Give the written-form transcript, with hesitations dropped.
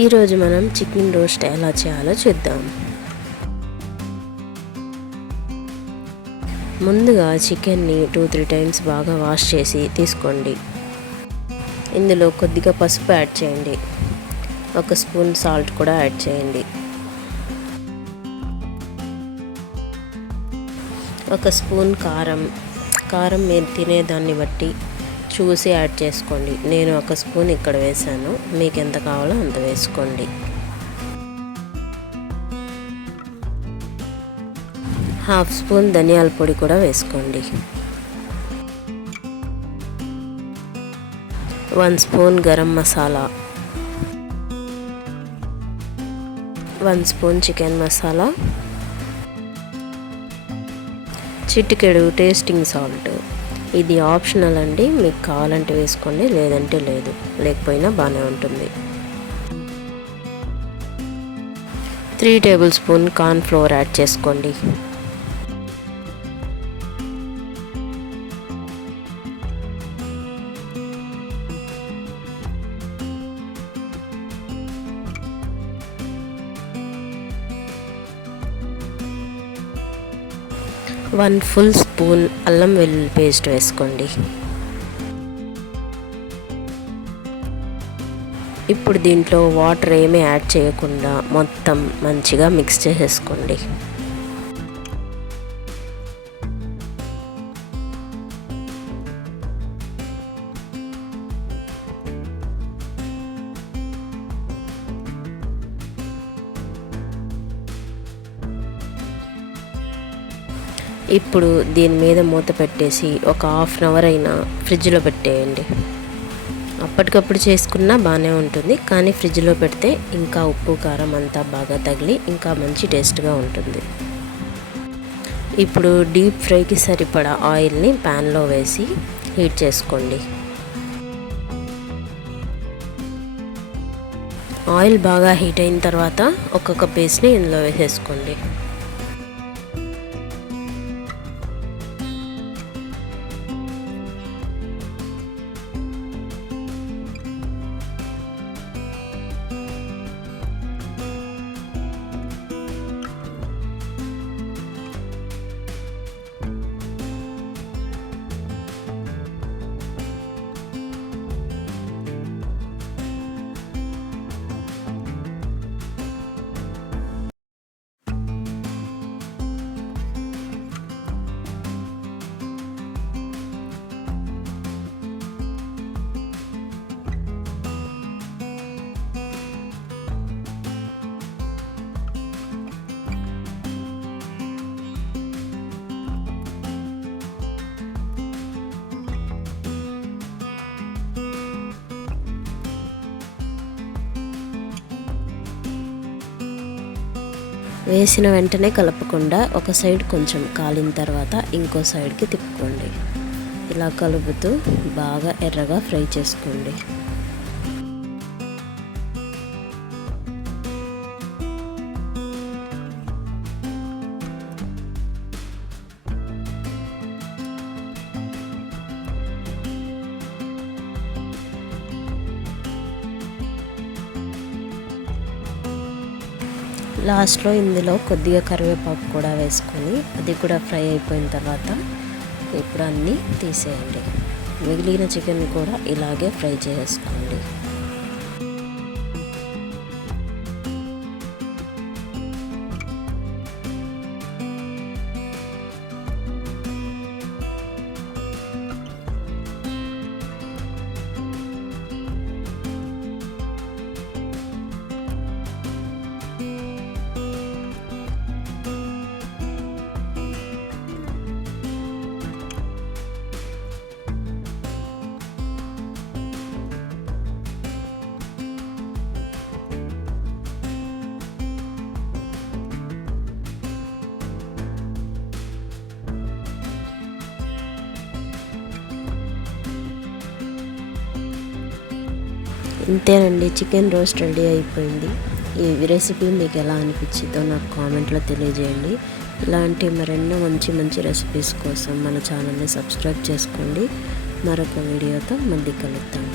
ఈరోజు మనం chicken roast ఎలా చేయాలో చూద్దాం. ముందుగా చికెన్ని 2-3 టైమ్స్ బాగా వాష్ చేసి తీసుకోండి. ఇందులో కొద్దిగా పసుపు యాడ్ చేయండి. 1 స్పూన్ సాల్ట్ కూడా యాడ్ చేయండి. 1 స్పూన్ కారం మీరు తినేదాన్ని బట్టి చూసి యాడ్ చేసుకోండి. నేను 1 స్పూన్ ఇక్కడ వేసాను, మీకు ఎంత కావాలో అంత వేసుకోండి. హాఫ్ స్పూన్ ధనియాల పొడి కూడా వేసుకోండి. 1 spoon garam masala, 1 spoon chicken masala, చిటికెడు టేస్టింగ్ సాల్ట్. ఇది ఆప్షనల్ అండి, మీకు కావాలంటే వేసుకోండి, లేదంటే లేదు, లేకపోయినా బాగానే ఉంటుంది. 3 table spoon corn flour add చేసుకోండి. వన్ ఫుల్ స్పూన్ అల్లం వెల్లుల్లి పేస్ట్ వేసుకోండి. ఇప్పుడు దీంట్లో వాటర్ ఏమీ యాడ్ చేయకుండా మొత్తం మంచిగా మిక్స్ చేసేసుకోండి. ఇప్పుడు దీని మీద మూత పెట్టేసి ఒక హాఫ్ అన్ అవర్ అయినా ఫ్రిడ్జ్లో పెట్టేయండి. అప్పటికప్పుడు చేసుకున్నా బాగానే ఉంటుంది, కానీ ఫ్రిడ్జ్లో పెడితే ఇంకా ఉప్పు కారం అంతా బాగా తగిలి ఇంకా మంచి టేస్ట్గా ఉంటుంది. ఇప్పుడు డీప్ ఫ్రైకి సరిపడా ఆయిల్ని ప్యాన్లో వేసి హీట్ చేసుకోండి. ఆయిల్ బాగా హీట్ అయిన తర్వాత ఒక్కొక్క పీస్ని ఇందులో వేసేసుకోండి. వేసిన వెంటనే కలపకుండా ఒక సైడ్ కొంచెం కాలిన తర్వాత ఇంకో సైడ్కి తిప్పుకోండి. ఇలా కలుపుతూ బాగా ఎర్రగా ఫ్రై చేసుకోండి. లాస్ట్లో ఇందులో కొద్దిగా కరివేపాకు కూడా వేసుకొని అది కూడా ఫ్రై అయిపోయిన తర్వాత ఇప్పుడు అన్నీ తీసేయండి. మిగిలిన చికెన్ కూడా ఇలాగే ఫ్రై చేసుకోండి. ఇంతేనండి, చికెన్ రోస్ట్ రెడీ అయిపోయింది. ఈ రెసిపీ మీకు ఎలా అనిపించిందో నాకు కామెంట్లో తెలియజేయండి. ఇలాంటి మరెన్నో మంచి రెసిపీస్ కోసం మన ఛానల్ని సబ్స్క్రైబ్ చేసుకోండి. మరొక వీడియోతో మళ్ళీ కలుద్దాం.